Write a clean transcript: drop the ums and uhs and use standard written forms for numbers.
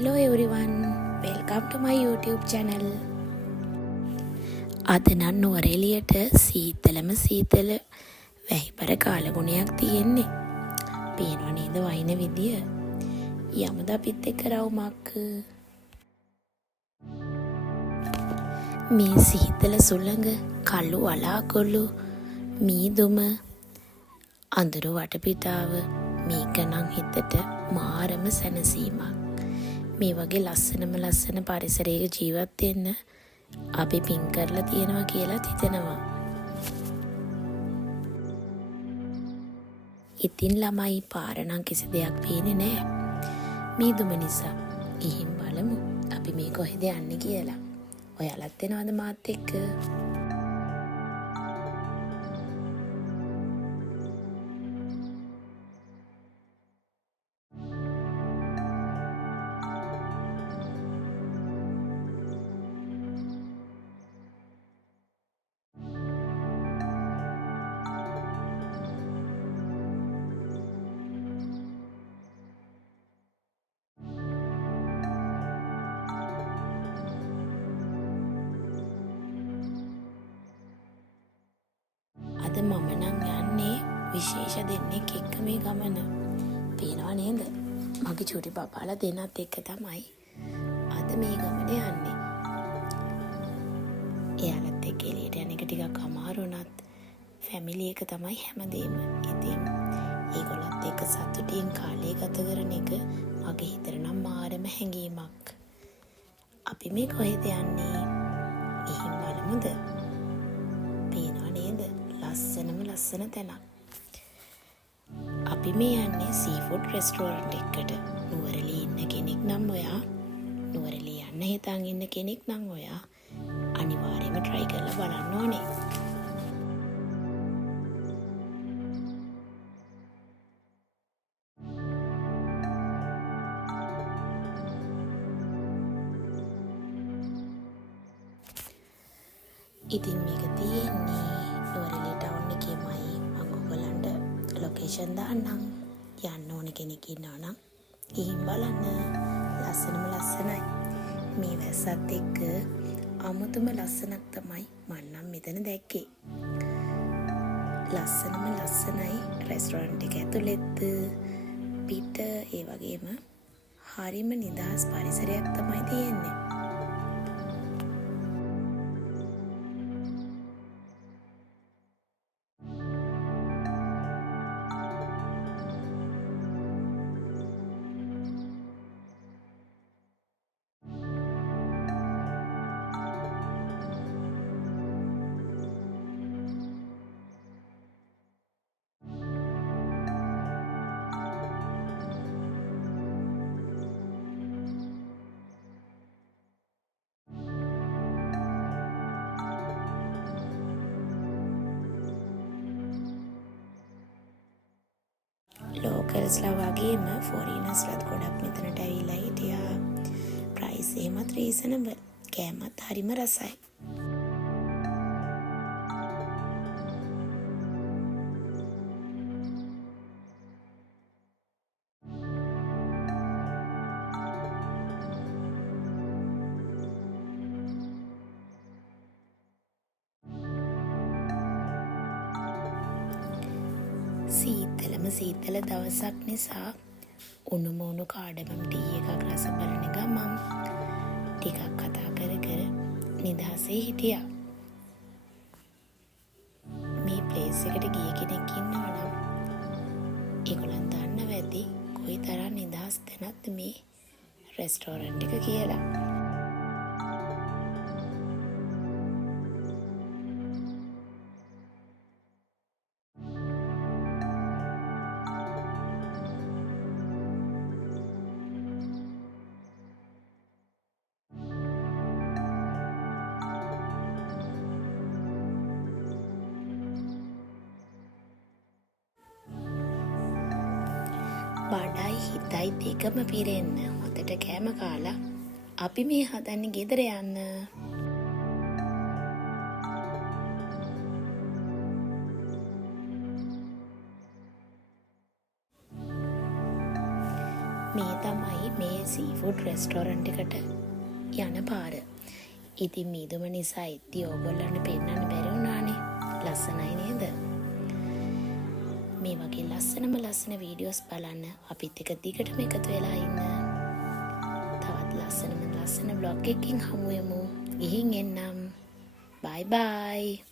Hello everyone, welcome to my YouTube channel. අද නම් නුවරඑළියට සීතලම සීතල වැහිපර කාලගුණයක් තියෙන්නේ. පේනව නේද වයින් විදිය? යමුද අපිත් එක්ක රවුමක්. මේ සීතල සුළඟ, කළු වලාකුළු, මීදුම, අඳුරු වටපිටාව මේක නම් හිතට මාරම සැනසීමක්. මේ වගේ ලස්සන පරිසරයක ජීවත් වෙන්න අපි පින් කරලා තියෙනවා කියලා හිතෙනවා. ඉතින් ළමයි පාර නම් කිසි දෙයක් පේන්නේ නැහැ. මීදුම නිසා. ගිහින් බලමු අපි මේ කොහෙද යන්නේ කියලා. ඔයාලත් එනවද මාත් එක්ක? අද මම නම් යන්නේ විශේෂ දෙන්නෙක් එක්ක මේ ගමන. පේනවා නේද? මගේ චුටි බබාලා දෙන්නත් එක්ක තමයි අද මේ ගමන යන්නේ. එයාලත් එක්ක එළියට යන එක ටිකක් අමාරු වුණත් ෆැමිලි එක තමයි හැමදේම. ඉතින් ඒගොල්ලත් එක්ක සතුටින් කාලය ගත කරන එක මගේ හිතට නම් මාරම හැඟීමක්. අපි මේ කොහෙද යන්නේ? ගිහින් බලමුද? පේනවා නේද? ලස්සන තැනක්. අපි මේ යන්නේ සීෆුඩ් රෙස්ටෝරන්ට් එකකට. නුවරඑළියේ ඉන්න කෙනෙක් නම් ඔයා, නුවරඑළිය යන්න හිතන් ඉන්න කෙනෙක් නම් ඔයා අනිවාර්යයෙන්ම try කරලා බලන්න ඕනේ. ඉතින් මේක තියෙන්නේ නුවරඑළිය ටවුන් එකේමයි. මම ඔයගලන්ට ලොකේෂන් දාන්නම්. යන්න ඕන කෙනෙක් ඉන්නවා නම් ගිහින් බලන්න. ලස්සනයි. මේ වැස්සත් එක්ක අමුතුම ලස්සනක් තමයි මම නම් මෙතන දැක්කේ. ලස්සනයි රෙස්ටෝරන්ට් එක ඇතුළෙත් පිට ඒ වගේම හරිම නිදහස් පරිසරයක් තමයි තියෙන්නේ. ලෝකල්ස්ලා වගේම ෆොරිනර්ස්ලාත් ගොඩක් මෙතනට ඇවිල්ලා හිටියා. ප්‍රයිස් එහෙමත් රීසනබල්. කෑමත් හරිම රසයි. සීතල දවසක් නිසා උණු කාඩමම් ටී එකක් රස බලන ගමන් ටිකක් කතා කර නිදහසේ හිටියා. මේ ප්ලේස් එකට ගිය කෙනෙක් ඉන්නවා නම් ඒගොල්ලන් දන්නව ඇති කොයි තරම් නිදහස් තැනක්ද මේ රෙස්ටෝරන්ට් එක කියලා. බඩයි හිතයි දෙකම පිරෙන්න හොඳට කෑම කාලා අපි මේ හදන්නේ ගෙදර යන්න. මේ තමයි මේ සීෆුඩ් රෙස්ටෝරන්ට් එකට යන පාර. ඉතින් මීදුම නිසා ඉතින් ඕගොල්ලන්ට පෙන්නන්න බැරි වුණානේ. ලස්සනයි නේද? මේ වගේ ලස්සන වීඩියෝස් බලන්න අපිත් එක දිගටම එකතු වෙලා ඉන්න. තවත් ලස්සන බ්ලොග් එකකින් හමු වෙමු. ගිහින් එන්නම්. බයි බයි.